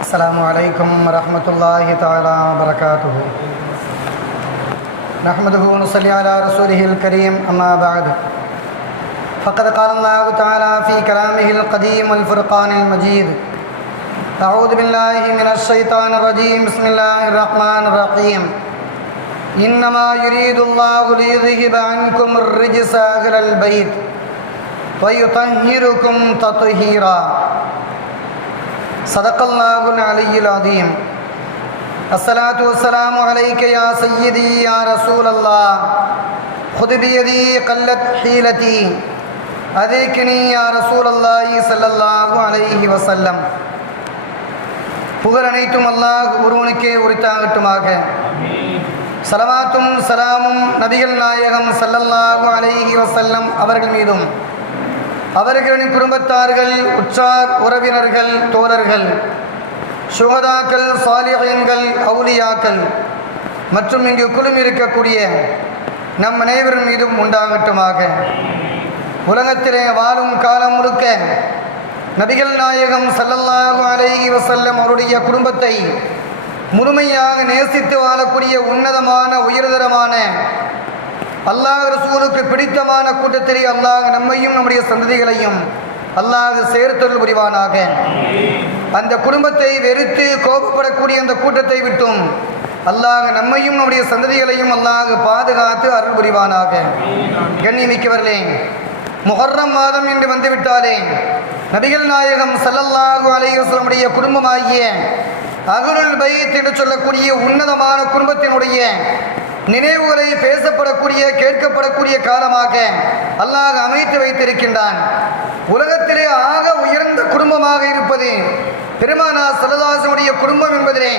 السلام عليكم ورحمة الله تعالى وبركاته. نحمده ونصلي على رسوله الكريم أما بعد. فقد قال الله تعالى في كلامه القديم والفرقان المجيد أعوذ بالله من الشيطان الرجيم بسم الله الرحمن الرحيم. إنما يريد الله ليذهب عنكم الرجس أهل البيت ويطهركم تطهيرا. صدق الله العلي العظيم الصلاة والسلام عليك يا سيدي يا رسول الله خذ بيدي قلت حيلتي أذكني يا رسول الله صلى الله عليه وسلم புகழ் அனைத்தும் அல்லாஹ் ஒருவனுக்கே உரித்தாகட்டுமாக சலவாத்தும் சலாமும் நபிகள் நாயகம் சல்லல்லாஹு அலைஹி வசல்லம் அவர்கள் மீதும் அவர்களின் குடும்பத்தார்கள் உற்றார் உறவினர்கள் தோழர்கள் சுகதாக்கள் சாலியன்கள் அவுலியாக்கள் மற்றும் இங்கு குழுமி இருக்கக்கூடிய நம் அனைவரின் மீதும் உண்டாகட்டுமாக. உலகத்திலே வாழும் காலம் முழுக்க நபிகள் நாயகம் சல்லல்லாஹு அலைஹி வசல்லம் அவருடைய குடும்பத்தை முழுமையாக நேசித்து வாழக்கூடிய உன்னதமான உயர்தரமான அல்லாஹ் ரசூலுக்கு பிடித்தமான கூட்டத்திலே அல்லாஹ் நம்மையும் நம்முடைய சந்ததிகளையும் அல்லாஹ் சேர்த்தொருள் புரிவானாக. அந்த குடும்பத்தை வெறுத்து கோபப்படக்கூடிய அந்த கூட்டத்தை விட்டும் அல்லாஹ் நம்மையும் நம்முடைய சந்ததிகளையும் அல்லாஹ் பாதுகாத்து அருள் புரிவானாக. கண்ணியமிக்கவர்களே முஹர்ரம் மாதம் என்று வந்துவிட்டாலே நபிகள் நாயகம் சல்லல்லாஹு அலையுடைய குடும்பமாகிய அகுருள் பைத் என்று சொல்லக்கூடிய உன்னதமான குடும்பத்தினுடைய நினைவுகளை பேசப்படக்கூடிய கேட்கப்படக்கூடிய காலமாக அல்லாஹ் அமைத்து வைத்திருக்கின்றான். உலகத்திலே ஆக உயர்ந்த குடும்பமாக இருப்பது பெருமானா சல்லதாசனுடைய குடும்பம் என்பதிலே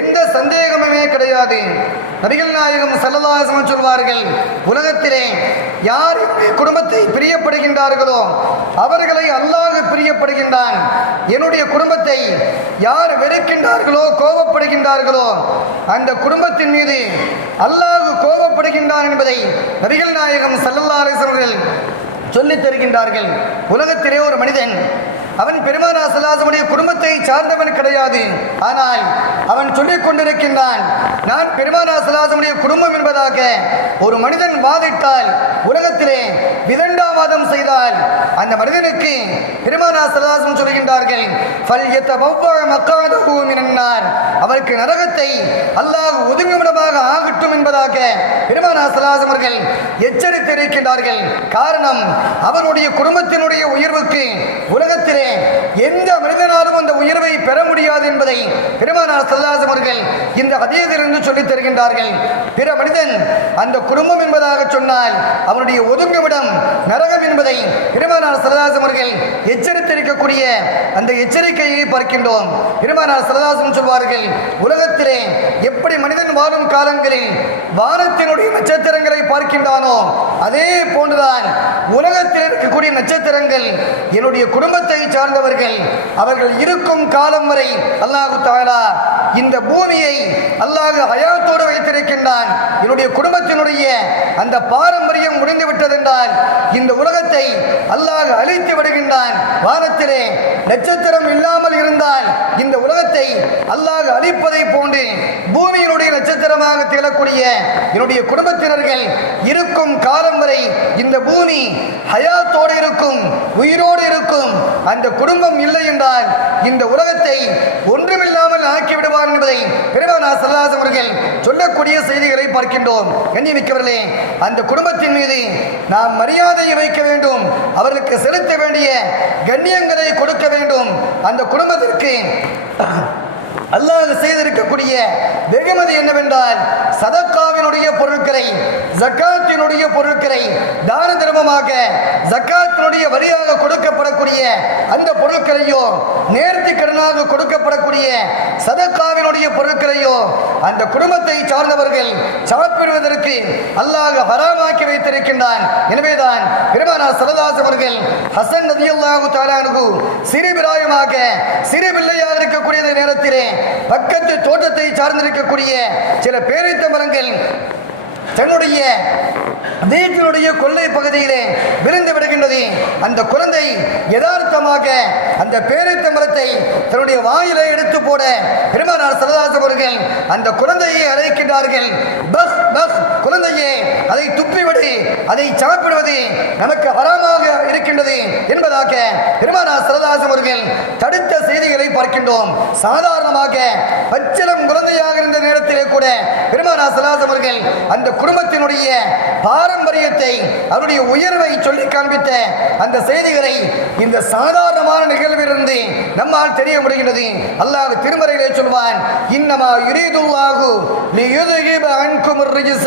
எந்த சந்தேகமுமே கிடையாது. நபிகள் நாயகம் சல்லதாசம் சொல்வார்கள் உலகத்திலே யார் குடும்பத்தை பிரியப்படுகின்றார்களோ அவர்களை அல்லாஹ் பிரியப்படுகின்றான். என்னுடைய குடும்பத்தை யார் வெறுக்கின்றார்களோ கோபப்படுகின்றார்களோ அந்த குடும்பத்தின் மீது அல்லாஹ் கோபப்படுகின்றான் என்பதை நபிகள் நாயகம் சல்லல்லா அலிஸ்வர்கள் சொல்லித் தருகின்றார்கள் உலகத்திலே ஒரு மனிதன் அவன் பெருமானா சல்லாசமுடைய குடும்பத்தை சார்ந்தவன் கிடையாது. ஆனால் அவன் சொல்லிக் கொண்டிருக்கின்றான் நான் பெருமானா சல்லாசமுடைய குடும்பம் என்பதாக ஒரு மனிதன் வாதிட்டால் உலகத்திலே விதண்டாவாதம் செய்தால் அந்த மனிதனுக்கு பெருமானா சல்லாசம் சொல்கின்றார்கள் அவருக்கு நரகத்தை அல்லாஹ் ஒதுங்குமிடமாக ஆகட்டும் என்பதாக பெருமானா சலாசம் அவர்கள் எச்சரித்திருக்கின்றார்கள் காரணம் அவருடைய குடும்பத்தினுடைய உயர்வுக்கு உலகத்திலே எந்த மனிதனாலும் அந்த உயர்வை பெற முடியாது என்பதை பெருமானார் சல்லாசம் அவர்கள் இந்த என்று சொல்லித் தருகின்றார்கள். பிற மனிதன் அந்த குடும்பம் என்பதாக சொன்னால் அவனுடைய ஒதுங்குமிடம் நரகம் என்பதை பெருமானார் சரதாசம் அவர்கள் எச்சரித்திருக்கக்கூடிய அந்த எச்சரிக்கையை பார்க்கின்றோம். பெருமானார் சரதாசம் சொல்வார்கள் உலகத்திலே எப்படி மனிதன் வாழும் காலங்களில் வானத்தினுடைய நட்சத்திரங்களை பார்க்கின்றானோ அதே போன்றுதான் உலகத்தில் இருக்கக்கூடிய நட்சத்திரங்கள் என்னுடைய குடும்பத்தை சார்ந்தவர்கள் அவர்கள் இருக்கும் காலம் வரை அல்லாஹு தாலா இந்த பூமியை அல்லாஹ் ஹயாத்தோடு வைத்திருக்கின்றான். என்னுடைய குடும்பத்தினுடைய அந்த பாரம்பரியம் முடிந்து இந்த உலகத்தை அல்லாஹ் அழித்து விடுகின்றான். வானத்திலே நட்சத்திரம் இல்லாமல் இருந்தால் இந்த உலகத்தை அல்லாஹ் அழிப்பதை போன்று பூமியினுடைய நட்சத்திரமாக திகழக்கூடிய என்னுடைய குடும்பத்தினர்கள் இருக்கும் காலம் வரை இந்த பூமி ஹயாத்தோடு இருக்கும் உயிரோடு இருக்கும். அந்த குடும்பம் இல்லை என்றால் இந்த உலகத்தை ஒன்றுமில்லாமல் ஆக்கிவிடுவார் என்பதை பெருமானா சல்லாஸ் அவர்கள் சொல்லக்கூடிய செய்திகளை பார்க்கின்றோம். கண்ணியமிக்கவர்களே அந்த குடும்பத்தின் மீது நான் நாம் மரியாதையை வைக்க வேண்டும். அவர்களுக்கு செலுத்த வேண்டிய கண்ணியங்களை கொடுக்க வேண்டும். அந்த குடும்பத்திற்கு அல்லாஹ் செய்திருக்கக்கூடிய வெகுமதி என்னவென்றால் சதக்காவினுடைய பொருட்களை ஜக்காத்தினுடைய பொருட்களை தான தர்மமாக ஜக்காத்தினுடைய வரியாக கொடுக்கப்படக்கூடிய அந்த பொருட்களையோ நேர்த்தி கடனாக கொடுக்கப்படக்கூடிய சதக்காவினுடைய பொருட்களையோ அந்த குடும்பத்தை சார்ந்தவர்கள் சாப்பிடுவதற்கு அல்லாஹ் ஹராமாக்கி வைத்திருக்கின்றான். எனவேதான் பெருமானார் சரதாஸ் அவர்கள் ஹசன் நதி தாரானுகு சிறு பிராயமாக சிறு பிள்ளையாக இருக்கக்கூடிய நேரத்திலே பக்கத்து தோட்டத்தை சார்ந்திருக்கக்கூடிய சில பேரித்த மரங்கள் தன்னுடைய வீட்டினுடைய கொள்ளை பகுதியிலே அந்த குழந்தை யதார்த்தமாக அந்த பேரித்த மரத்தை தன்னுடைய வாயிலை எடுத்து போட பெருமானார் சரதாச அவர்கள் அந்த குழந்தையை அழைக்கின்றார்கள். பஸ் பஸ் குழந்தையே அதை துப்பிவிடு அதை சாப்பிடுவது நமக்கு வராமாக இருக்கின்றது என்பதாக பெருமானார் சரதாசம் அவர்கள் தடுத்த செய்திகளை பார்க்கின்றோம். சாதாரணமாக பச்சிலம் குழந்தையாக இருந்த நேரத்திலே கூட பெருமானார் சரதாசம் அவர்கள் அந்த குடும்பத்தினுடைய பாரம்பரியத்தை அவருடைய உயர்வை சொல்லி காண்பித்த அந்த அந்த செய்திகளை இந்த சாதாரணமான நிகழ்விலிருந்து நம்மால் தெரிய முடிகிறது அல்லாஹ் திருமறையிலே சொல்வான் இன்னமா யுரீதுல்லாஹு லியுதுகிப அன்கும் ரிஜிஸ.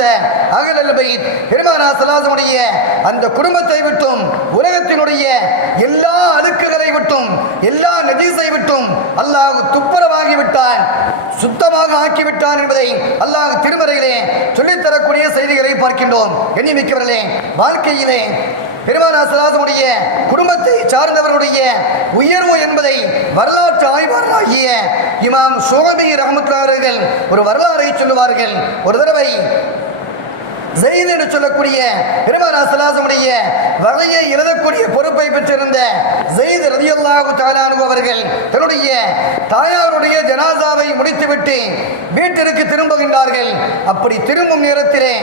அகலல் பைத். பெருமானா சலாசமுடைய அந்த குடும்பத்தை விட்டும் உலகத்தினுடைய எல்லா அழுக்குகளை விட்டும் எல்லா நஜீஸை விட்டும் அல்லாஹ் துப்புரவாகி விட்டான் சுத்தமாக ஆக்கிவிட்டான் என்பதை அல்லாஹ் திருமறையிலே சொல்லித்தரக்கூடிய செய்திகளை பார்க்கின்றோம். எண்ணி எண்ணிமிக்கவர்களே வாழ்க்கையிலே பெருமானா சலாசமுடைய குடும்பத்தை சார்ந்தவருடைய உயர்வு என்பதை வரலாற்று ஆய்வாளராகிய இமாம் சோபி ரஹமத்துல்லார்கள் ஒரு வரலாறை சொல்லுவார்கள். ஒரு தடவை ஜெயித் என்று சொல்லக்கூடிய பெருமானா சலாசமுடைய வகையை எழுதக்கூடிய பொறுப்பை பெற்றிருந்த ஜெயித் ரதியல்லாஹு தாலானு அவர்கள் தன்னுடைய தாயாருடைய ஜனாசாவை முடித்துவிட்டு வீட்டிற்கு திரும்புகின்றார்கள். அப்படி திரும்பும் நேரத்திலே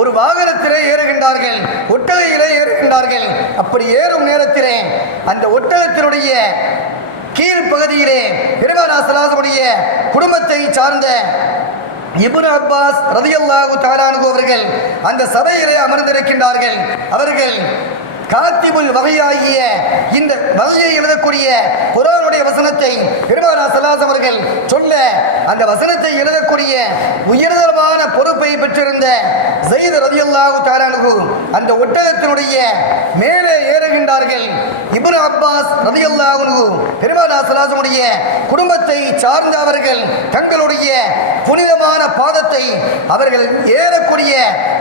ஒரு வாகனத்திலே ஏறுகின்றார்கள். ஒட்டகையிலே ஏறுகின்றார்கள். அப்படி ஏறும் நேரத்திலே அந்த ஒட்டகத்தினுடைய கீழ் பகுதியிலே குடும்பத்தை சார்ந்த இப்னு அப்பாஸ் ரதியல்லாஹு தாலானு அவர்கள் அந்த சபையிலே அமர்ந்திருக்கின்றார்கள். அவர்கள் காத்திபுல் வகையாகிய இந்த வகையை எழுதக்கூடிய குரானுடைய வசனத்தை பெருமானா சல்லாஸ் அவர்கள் சொல்ல அந்த வசனத்தை எழுதக்கூடிய உயர்தரமான பொறுப்பை பெற்றிருந்த ஜெயித் ரதியல்லாஹு தாரானுகு அந்த ஒட்டகத்தினுடைய மேலே ஏறுகின்றார்கள். இப்னு அப்பாஸ் ரதியல்லாஹு பெருமானா சலாசமுடைய குடும்பத்தை சார்ந்த அவர்கள் தங்களுடைய புனிதமான பாதத்தை அவர்கள் ஏறக்கூடிய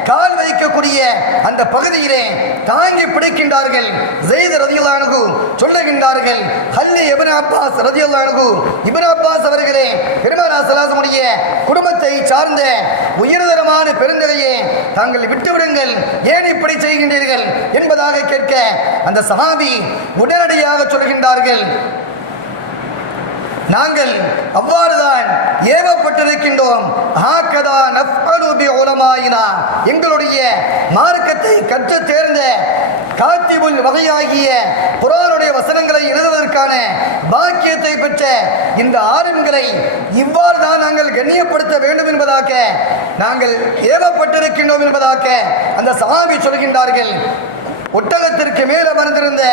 கால் வைக்கக்கூடிய அந்த பகுதியிலே தாங்கி பிடிக்க பிடிக்கின்றார்கள் ஜெயித் ரதியுல்லானு சொல்லுகின்றார்கள். ஹல்லி இபன் அப்பாஸ் ரதியுல்லானு இபன் அப்பாஸ் அவர்களே பெருமானா சலாசமுடைய குடும்பத்தை சார்ந்த உயர்தரமான பெருந்தலையே தாங்கள் விட்டுவிடுங்கள். ஏன் இப்படி செய்கின்றீர்கள் என்பதாக கேட்க அந்த சஹாபி உடனடியாக சொல்கின்றார்கள். நாங்கள் அவ்வாறுதான் ஏவப்பட்டிருக்கின்றோம். ஹாக்கதா நஃபலு உலமாயினா எங்களுடைய மார்க்கத்தை கற்று தேர்ந்த காத்திபுல் வகையாகிய குரானுடைய வசனங்களை எழுதுவதற்கான பாக்கியத்தை பெற்ற இந்த ஆளுங்களை இவ்வாறு தான் நாங்கள் கண்ணியப்படுத்த வேண்டும் என்பதாக நாங்கள் ஏவப்பட்டிருக்கின்றோம் என்பதாக அந்த சாமி சொல்கின்றார்கள். ஒட்டகத்திற்கு மேல் அமர்ந்திருந்த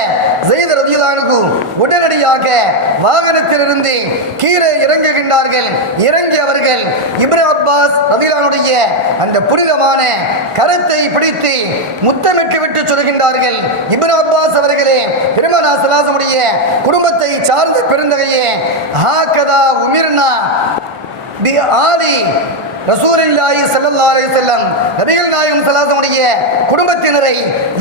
ஜெயித் ரதியலானுக்கு உடனடியாக வாகனத்திலிருந்து கீழே இறங்குகின்றார்கள். இறங்கி அவர்கள் இப்னு அப்பாஸ் ரதியலானுடைய அந்த புனிதமான கருத்தை பிடித்து முத்தமிட்டு விட்டு சொல்கின்றார்கள். இப்னு அப்பாஸ் அவர்களே பெருமனா சலாசமுடைய குடும்பத்தை சார்ந்த பெருந்தகையே ஹாக்கதா உமிர்னா பி ஆலி ரசூரில்லாயி ஸல்லல்லாஹு அலைஹி செல்லம் நபிகள் நாயகம் ஸல்லல்லாஹுடைய குடும்பத்தினரை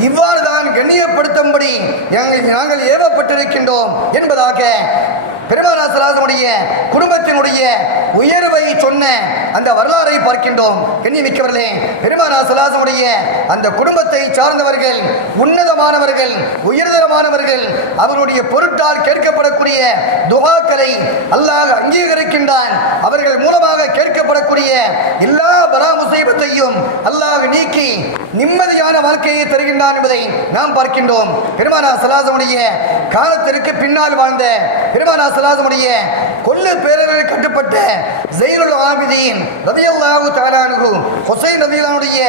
இவ்வாறு தான் கண்ணியப்படுத்தும்படி எங்கள் நாங்கள் ஏவப்பட்டிருக்கின்றோம் என்பதாக பெருமானா சலாசமுடைய குடும்பத்தினுடைய உயர்வை சொன்ன அந்த வரலாறை பார்க்கின்றோம். கண்ணியமிக்கவர்களே பெருமானா சலாசமுடைய அந்த குடும்பத்தை சார்ந்தவர்கள் உன்னதமானவர்கள் உயர்தரமானவர்கள் அவருடைய பொருட்டால் கேட்கப்படக்கூடிய துகாக்களை அல்லாஹ் அங்கீகரிக்கின்றான். அவர்கள் மூலமாக கேட்கப்படக்கூடிய எல்லா பராமுசைபத்தையும் அல்லாஹ் நீக்கி நிம்மதியான வாழ்க்கையை தருகின்றான் என்பதை நாம் பார்க்கின்றோம். பெருமானா சலாசமுடைய காலத்திற்கு பின்னால் வாழ்ந்த பெருமானா சலாசமுடைய கொள்ளு பேரர்கள் கட்டுப்பட்ட ஜெயிலுல் ஆபிதியின் ரதியல்லாஹு தஆலானு ஹுசைன் ரதியல்லானுடைய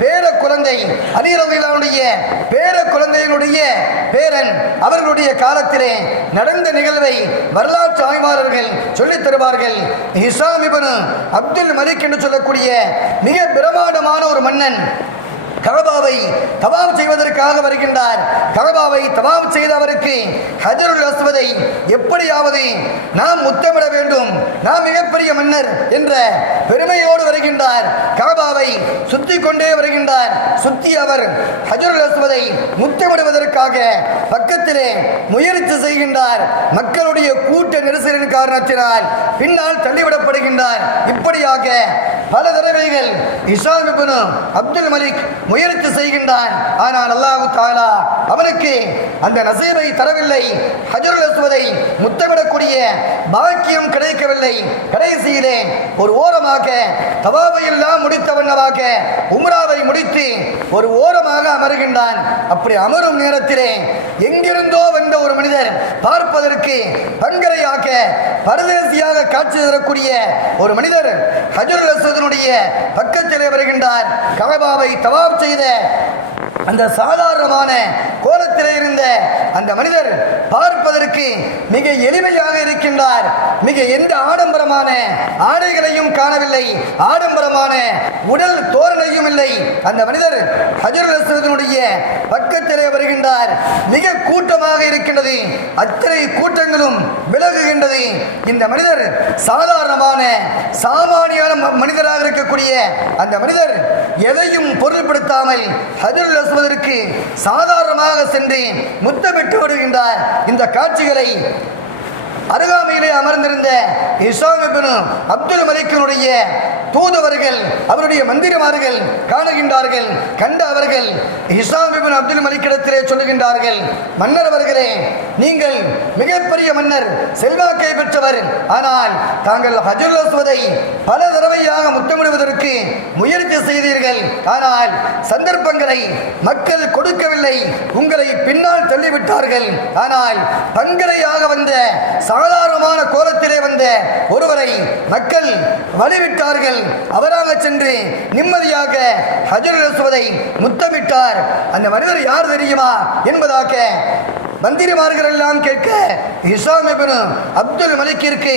பேர குழந்தை அலி ரதியல்லானுடைய பேர குழந்தையினுடைய பேரன் அவர்களுடைய காலத்திலே நடந்த நிகழ்வை வரலாற்று ஆய்வாளர்கள் சொல்லித் தருவார்கள். ஹிசாமிபனு அப்துல் மலிக் என்று சொல்லக்கூடிய மிக பிரமாண்டமான ஒரு மன்னன். கலபாவை தவாப் செய்வதற்காக வருகின்றார். கலபாவை தவாப் செய்த அவருக்கு ஹஜருல் அஸ்வதை எப்படியாவது நாம் முத்தமிட வேண்டும். நாம் மிகப்பெரிய மன்னர் என்ற பெருமையோடு வருகின்றார். கபாவை சுத்தி கொண்டே வருகின்றார். சுத்தி அவர் ஹஜருல் அஸ்வதை முத்தமிடுவதற்காக பக்கத்திலே முயற்சி செய்கின்றார். மக்களுடைய கூட்ட நெரிசலின் காரணத்தினால் பின்னால் தள்ளிவிடப்படுகின்றார். இப்படியாக பல தடவைகள் இஷாம் அப்துல் மலிக் முயற்சி செய்கின்றான். ஆனால் அல்லாஹு தாலா அவனுக்கு அந்த நசீபை தரவில்லை. ஹஜருல் அஸ்வதை முத்தமிடக்கூடிய பாக்கியம் கிடைக்கவில்லை. கடைசியிலே ஒரு ஓரமாக தவாவை எல்லாம் உம்ராவை முடித்து ஒரு ஓரமாக அமருகின்றான். அப்படி அமரும் நேரத்திலே எங்கிருந்தோ வந்த ஒரு மனிதர் பார்ப்பதற்கு பங்கரையாக பரதேசியாக காட்சி தரக்கூடிய ஒரு மனிதர் ஹஜருல் அஸ்வதனுடைய பக்கத்திலே வருகின்றார். கலபாவை தவாப் செய்த அந்த சாதாரணமான கோலத்திலே இருந்த அந்த மனிதர் பார்ப்பதற்கு மிக எளிமையாக இருக்கின்றார். மிக எந்த ஆடம்பரமான ஆடைகளையும் காணவில்லை. ஆடம்பரமான உடல் தோரணையும் இல்லை. அந்த மனிதர் ஹஜருடைய பக்கத்திலே வருகின்றார். மிக கூட்டமாக இருக்கின்றது. அத்தனை கூட்டங்களும் விலகுகின்றது. இந்த மனிதர் சாதாரணமான சாமானியான ம- மனிதராக இருக்கக்கூடிய அந்த மனிதர் எதையும் பொருள்படுத்தாமல் ஹஜருல் அஸ்வதற்கு சாதாரணமாக சென்று முத்தமிட்டு விடுகின்றார். இந்த காட்சிகளை அருகாமையிலே அமர்ந்திருந்த இசாமிபின் அப்துல் மலிக்கினுடைய தூதவர்கள் அவருடைய மந்திரமார்கள் காணுகின்றார்கள் கண்ட அவர்கள் இஸ்லாம் அப்துல் மலிக்கிடத்திலே சொல்லுகின்றார்கள் மன்னர் அவர்களே நீங்கள் மிகப்பெரிய மன்னர் செல்வாக்கை பெற்றவர். ஆனால் தாங்கள் ஹஜுல் அஸ்வதை பல தடவையாக முத்தமிடுவதற்கு முயற்சி செய்தீர்கள். ஆனால் சந்தர்ப்பங்களை மக்கள் கொடுக்கவில்லை. உங்களை பின்னால் தள்ளிவிட்டார்கள். ஆனால் பங்கரையாக வந்த சாதாரணமான கோலத்திலே வந்த ஒருவரை மக்கள் வழிவிட்டார்கள். அவராக சென்று நிம்மதியாக ஹஜருல் ரசுவதை முத்தமிட்டார். அந்த மனிதர் யார் தெரியுமா? என்பதாக மந்திரிமார்கள் எல்லாம் கேட்க இஸ்லாம் அப்துல் மலிக்கிற்கு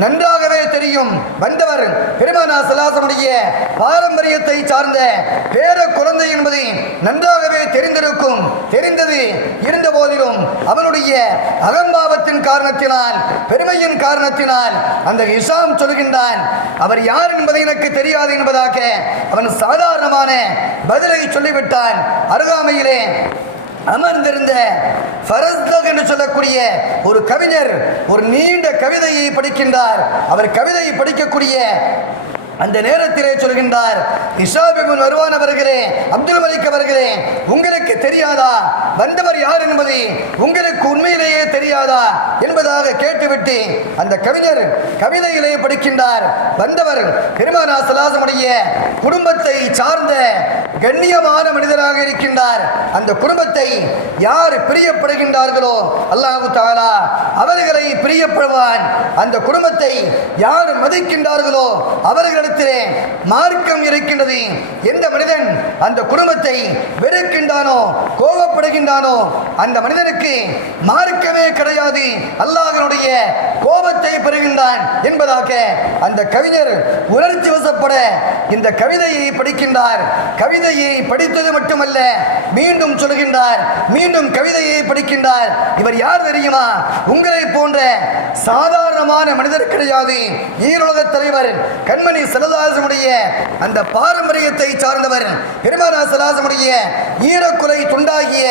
நன்றாகவே தெரியும். வந்தவர் பெருமானா சலாசனுடைய பாரம்பரியத்தை சார்ந்த பேர குழந்தை என்பது நன்றாகவே தெரிந்திருக்கும். தெரிந்தது இருந்த போதிலும் அவனுடைய அகம்பாவத்தின் காரணத்தினால் பெருமையின் காரணத்தினால் அந்த இசாம் சொல்கின்றான் அவர் யார் என்பது எனக்கு தெரியாது என்பதாக அவன் சாதாரணமான பதிலை சொல்லிவிட்டான். அருகாமையிலே அமர்ந்திருந்த ஃபரஸ்தக் என்று சொல்லக்கூடிய ஒரு கவிஞர் ஒரு நீண்ட கவிதையை படிக்கின்றார். அவர் கவிதையை படிக்கக்கூடிய அந்த நேரத்திலே சொல்கின்றார் இஷாபிபுன் வருவான் அவர்களே அப்துல் மலிக் வருகிறேன் உங்களுக்கு தெரியாதா? வந்தவர் யார் என்பது உங்களுக்கு உண்மையிலேயே தெரியாதா? என்பதாக கேட்டுவிட்டு அந்த கவிஞர் கவிதையிலே படிக்கின்றார். வந்தவர் பெருமானா சலாசமுடைய குடும்பத்தை சார்ந்த கண்ணியமான மனிதராக இருக்கின்றார். அந்த குடும்பத்தை யார் பிரியப்படுகின்றார்களோ அல்லாஹு தாலா அவர்களை பிரியப்படுவான். அந்த குடும்பத்தை யார் மதிக்கின்றார்களோ அவர்களுக்கு குடும்பத்திலே மார்க்கம் இருக்கின்றது. எந்த மனிதன் அந்த குடும்பத்தை வெறுக்கின்றானோ கோபப்படுகின்றானோ அந்த மனிதனுக்கு மார்க்கமே கிடையாது. அல்லாஹனுடைய கோபத்தை பெறுகின்றான் என்பதாக அந்த கவிஞர் உணர்ச்சி வசப்பட இந்த கவிதையை படிக்கின்றார். கவிதையை படித்தது மட்டுமல்ல மீண்டும் சொல்கின்றார். மீண்டும் கவிதையை படிக்கின்றார். இவர் யார் தெரியுமா? உங்களை போன்ற சாதாரணமான மனிதர் கிடையாது. ஈரோக தலைவர் கண்மணி சலதாசனுடைய அந்த பாரம்பரியத்தை சார்ந்தவர் பெருமானா சலாசனுடைய ஈரக்குலை துண்டாகிய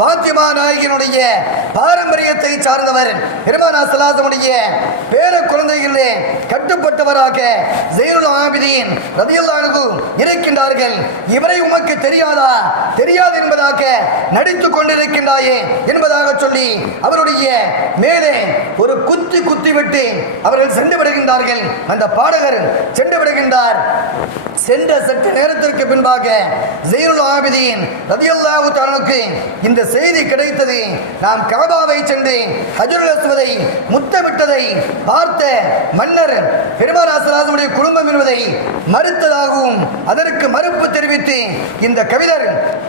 பாத்திமா நாயகனுடைய பாரம்பரியத்தை சார்ந்தவர் பெருமானா சலாசனுடைய பேர குழந்தைகளே கட்டுப்பட்டவராக ஜெயினுல் ஆபிதீன் ரதியல்லானது இருக்கின்றார்கள். இவரை உமக்கு தெரியாதா? தெரியாது என்பதாக நடித்து கொண்டிருக்கின்றாயே என்பதாக சொல்லி அவருடைய மேலே ஒரு குத்தி குத்தி விட்டு அவர்கள் சென்று விடுகின்றார்கள். அந்த பாடகர் சென்று விடுகின்றார். சென்ற சற்று நேரத்திற்கு பின்பாக ஜெயினுல் ஆபிதீன் ரதியல்லாஹு தாலனுக்கு இந்த செய்தி கிடைத்தது. நாம் கபாவை சென்று ஹஜருல் அஸ்வதை முத்தமிட்டதை பார்த்த மன்னர் பெருமாராசராசனுடைய குடும்பம் என்பதை மறுத்ததாகவும் அதற்கு மறுப்பு தெரிவித்து இந்த கவிதர்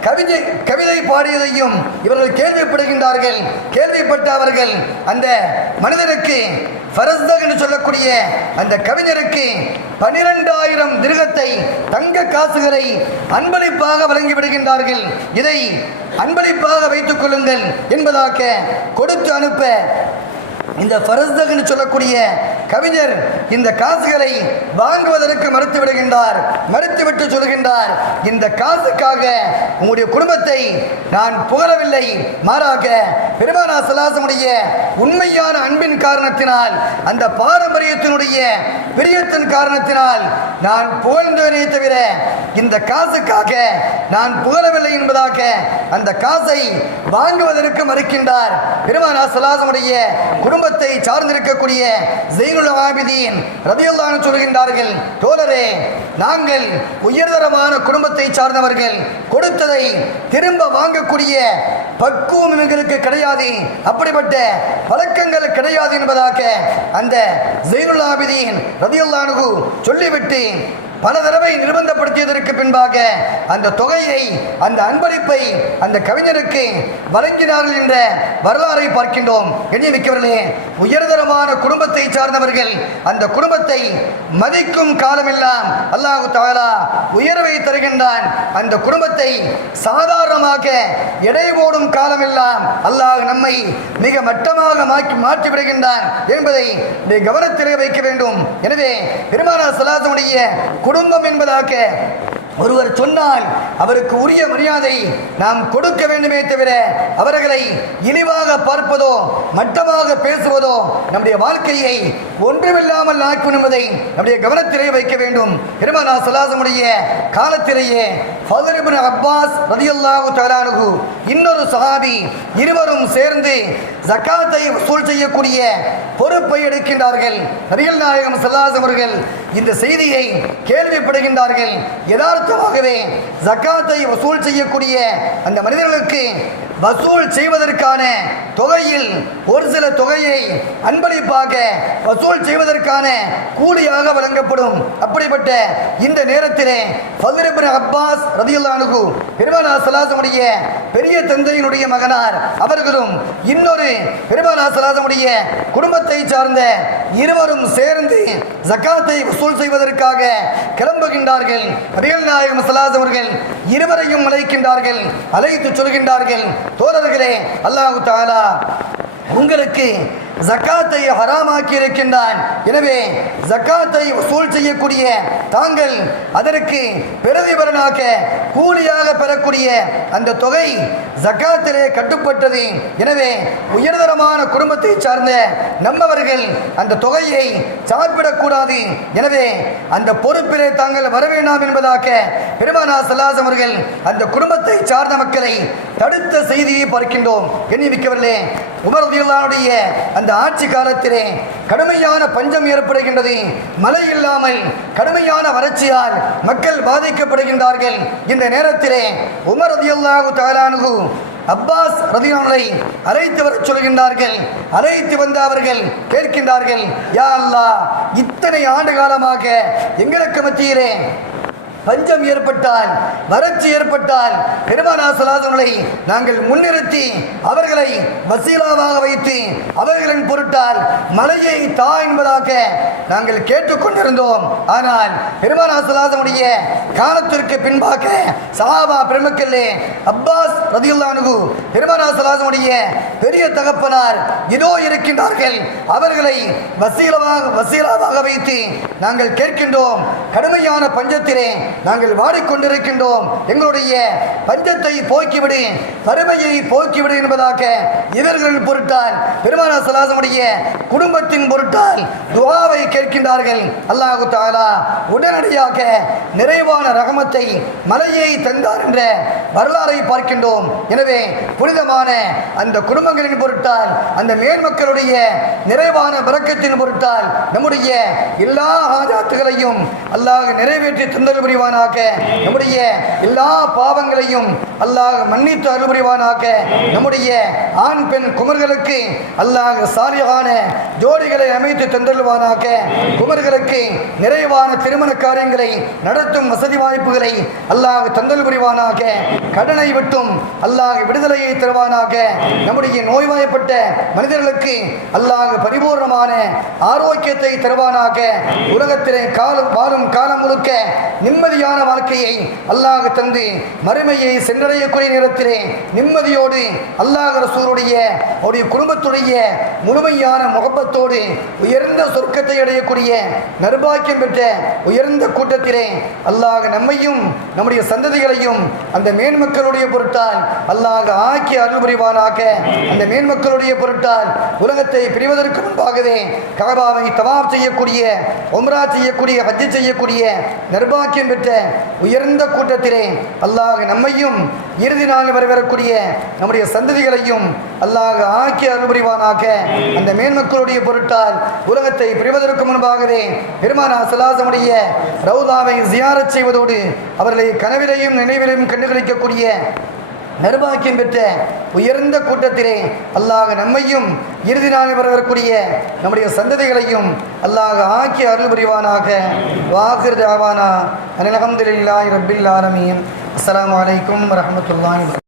கவிதை கவிதை பாடியதையும் இவர்கள் கேள்விப்படுகின்றார்கள். கேள்விப்பட்ட அவர்கள் அந்த மனிதனுக்கு ஃபரஸ்தக் என்று சொல்லக்கூடிய அந்த கவிஞருக்கு பனிரெண்டாயிரம் திருகத்தை தங்க காசுகளை அன்பளிப்பாக வழங்கிவிடுகின்றார்கள். இதை அன்பளிப்பாக வைத்துக் கொள்ளுங்கள் என்பதாக கொடுத்து அனுப்ப இந்த ஃபரஸ்தக் என்று சொல்லக்கூடிய கவிஞர் இந்த காசுகளை வாங்குவதற்கு மறுத்து விடுகின்றார் மறுத்துவிட்டு சொல்கின்றார். இந்த காசுக்காக உங்களுடைய குடும்பத்தை நான் புகழவில்லை. மாறாக பெருமானா சலாசமுடைய உண்மையான அன்பின் காரணத்தினால் அந்த பாரம்பரியத்தினுடைய பிரியத்தின் காரணத்தினால் நான் புகழ்ந்தவனே தவிர இந்த காசுக்காக நான் புகழவில்லை என்பதாக அந்த காசை வாங்குவதற்கு மறுக்கின்றார். பெருமானா சலாசமுடைய குடும்பத்தை சார்ந்திருக்கக்கூடிய ஜெயினுல் ஆபிதீன் ரதியுல்லான்னு சொல்கின்றார்கள் தோழரே நாங்கள் உயர்தரமான குடும்பத்தை சார்ந்தவர்கள் கொடுத்ததை திரும்ப வாங்கக்கூடிய பக்குவம் எங்களுக்கு கிடையாது. அப்படிப்பட்ட பழக்கங்கள் கிடையாது என்பதாக அந்த ஜெயினுல்லாபிதீன் ரதியுல்லானுகு சொல்லிவிட்டு பல தடவை நிர்பந்தப்படுத்தியதற்கு பின்பாக அந்த தொகையை அந்த அன்பளிப்பை அந்த கவிஞருக்கு வழங்கினார்கள் என்ற வரலாறை பார்க்கின்றோம். எண்ணி மிக்கவர்களே உயர்தரமான குடும்பத்தை சார்ந்தவர்கள் அந்த குடும்பத்தை மதிக்கும் காலமெல்லாம் அல்லாஹு தாலா உயர்வை தருகின்றான். அந்த குடும்பத்தை சாதாரணமாக எடை போடும் காலமெல்லாம் அல்லாஹ் நம்மை மிக மட்டமாக மாற்றி மாற்றி விடுகின்றான் என்பதை நீ கவனத்திலே வைக்க வேண்டும். எனவே பெருமானா சலாசமுடைய குடும்பம் என்பதாக ஒருவர் சொன்னால் அவருக்கு உரிய மரியாதை நாம் கொடுக்க வேண்டுமே தவிர அவர்களை இழிவாக பார்ப்பதோ மட்டமாக பேசுவதோ நம்முடைய வாழ்க்கையை ஒன்றுமில்லாமல் ஆக்கும் என்பதை நம்முடைய கவனத்திலே வைக்க வேண்டும். பெருமானா சலாசமுடைய காலத்திலேயே ஃபதர் அப்பாஸ் ரதியுல்லாஹு தலானுகு இன்னொரு சஹாபி இருவரும் சேர்ந்து ஜக்காத்தை வசூல் செய்யக்கூடிய பொறுப்பை எடுக்கின்றார்கள். நபிகள் நாயகம் சல்லாசம் அவர்கள் இந்த செய்தியை கேள்விப்படுகின்றார்கள். யதார்த்தமாகவே ஜக்காத்தை வசூல் செய்யக்கூடிய அந்த மனிதர்களுக்கு வசூல் செய்வதற்கான தொகையில் ஒரு சில தொகையை அன்பளிப்பாக வசூல் செய்வதற்கான கூலியாக வழங்கப்படும். அப்படிப்பட்ட இந்த நேரத்திலே ஃபதுர் அப்பாஸ் ரதியுல்லானுக்கு பெருமானா சலாசமுடைய பெரிய தந்தையினுடைய மகனார். அவர்களும் இன்னொரு பெருமானா குடும்பத்தை சார்ந்த இருவரும் சேர்ந்து ஜக்காத்தை வசூல் செய்வதற்காக கிளம்புகின்றார்கள். ரயில் நாயகம் சலாஸ் அவர்கள் இருவரையும் அழைக்கின்றார்கள். அழைத்து சொல்கின்றார்கள் தோழர்களே அல்லாஹு தாலா உங்களுக்கு ஜக்காத்தை ஹராமாக்கி இருக்கின்றான் எனவே ஜக்காத்தை வசூல் செய்யக்கூடிய தாங்கள் அதற்கு பிரதிபலனாக கூலியாக பெறக்கூடிய அந்த தொகை ஜக்காத்திலே கட்டுப்பட்டது. எனவே உயர்தரமான குடும்பத்தை சார்ந்த நம்மவர்கள் அந்த தொகையை சாப்பிடக்கூடாது. எனவே அந்த பொறுப்பிலே தாங்கள் வர வேண்டாம் என்பதாக பெருமானா சல்லாஸ் அவர்கள் அந்த குடும்பத்தை சார்ந்த மக்களை தடுத்த செய்தியை பார்க்கின்றோம். எண்ணி மிக்கவர்களே உமர் அந்த அந்த ஆட்சி காலத்திலே கடுமையான பஞ்சம் ஏற்படுகின்றது. மழை இல்லாமல் கடுமையான வறட்சியால் மக்கள் பாதிக்கப்படுகின்றார்கள். இந்த நேரத்திலே உமர் ரதியல்லாஹு தாலானுகு அப்பாஸ் ரதியானை அழைத்து வர சொல்கின்றார்கள். அழைத்து வந்த அவர்கள் கேட்கின்றார்கள் யா அல்லா இத்தனை ஆண்டு காலமாக எங்களுக்கு மத்தியிலே பஞ்சம் ஏற்பட்டால் வறட்சி ஏற்பட்டால் பெருமானாசலாதவர்களை நாங்கள் முன்னிறுத்தி அவர்களை வசீலாவாக வைத்து அவர்களின் பொருட்டால் மலையை தா என்பதாக நாங்கள் கேட்டுக்கொண்டிருந்தோம் ஆனால் பெருமானாசலாதனுடைய காலத்திற்கு பின்பாக சஹாபா பெருமக்களே அப்பாஸ் ரதியுல்லானு பெருமானா சலாதனுடைய பெரிய தகப்பனார் இதோ இருக்கின்றார்கள். அவர்களை வசீலவாக வசீலாவாக வைத்து நாங்கள் கேட்கின்றோம். கடுமையான பஞ்சத்திலே நாங்கள் வாடிக்கொண்டிருக்கின்றோம். எங்களுடைய பஞ்சத்தை போக்கிவிடு வறுமையை போக்கிவிடு என்பதாக இவர்களின் பொருட்டால் பெருமான சலாசமுடைய குடும்பத்தின் பொருட்டால் துவாவை கேட்கின்றார்கள். அல்லாஹு தாலா உடனடியாக நிறைவான ரகமத்தை மலையை தந்தார் என்ற வரலாறை பார்க்கின்றோம். எனவே புனிதமான அந்த குடும்பங்களின் பொருட்டால் அந்த மேல் மக்களுடைய நிறைவான விளக்கத்தின் பொருட்டால் நம்முடைய எல்லா ஆஜாத்துகளையும் அல்லாஹ் நிறைவேற்றி தந்தல் புரிவானாக நம்முடைய எல்லா பாவங்களையும் அல்லாஹ் மன்னித்து அருள் புரிவானாக நம்முடைய ஆண் பெண் குமர்களுக்கு அல்லாஹ் சாலியான ஜோடிகளை அமைத்து தந்தருவானாக குமர்களுக்கு நிறைவான திருமண காரியங்களை நடத்தும் வசதி வாய்ப்புகளை அல்லாஹ் தந்தல் புரிவானாக கடனை விட்டும் அல்லாஹ் விடுதலையை தருவானாக. நம்முடைய நோய்வாய்ப்பட்ட மனிதர்களுக்கு அல்லாஹ் பரிபூர்ணமான ஆரோக்கியத்தை தருவானாக. உலகத்திலே காலம் வாழும் காலம் முழுக்க நிம்மதி நிம்மதியான வாழ்க்கையை அல்லாஹ் தந்து மறுமையை சென்றடையக்கூடிய நேரத்திலே நிம்மதியோடு அல்லாஹ் ரசூருடைய அவருடைய குடும்பத்துடைய முழுமையான முகப்பத்தோடு உயர்ந்த சொர்க்கத்தை அடையக்கூடிய நர்பாக்கியம் பெற்ற உயர்ந்த கூட்டத்திலே அல்லாஹ் நம்மையும் நம்முடைய சந்ததிகளையும் அந்த மேன்மக்களுடைய பொருட்டால் அல்லாஹ் ஆக்கி அருள் புரிவானாக. அந்த மேன்மக்களுடைய பொருட்டால் உலகத்தை பிரிவதற்கு முன்பாகவே கபாவை தவாப் செய்யக்கூடிய உம்ரா செய்யக்கூடிய ஹஜ்ஜு செய்யக்கூடிய நர்பாக்கியம் பெற்ற உயர்ந்த கூட்டத்திலே அல்லாஹ் நம்மையும் இறுதி நாள் வரவிருக்கக்கூடிய நம்முடைய சந்ததிகளையும் அல்லாஹ் ஆக்கி அருள்புரிவானாக. அந்த மேன்மக்களுடைய பொருட்டால் உலகத்தை பிரிவதற்கு முன்பாகவே பெருமானா சலாசமுடைய ரவுதாவை ஜியாரச் செய்வதோடு அவர்களை கனவிலையும் நினைவிலையும் கண்டுகளிக்கக்கூடிய நிர்வாகியம் பெற்ற உயர்ந்த கூட்டத்திலே அல்லாஹ் நம்மையும் இறுதி நாளில் வரக்கூடிய நம்முடைய சந்ததிகளையும் அல்லாஹ் ஆக்கி அருள் புரிவானாக. வாகிர் தாவானா. அனில் அஹமதுல்லாஹி ரப்பில் ஆலமீன். அஸ்ஸலாமு அலைக்கும் வரஹ்மத்துல்லாஹி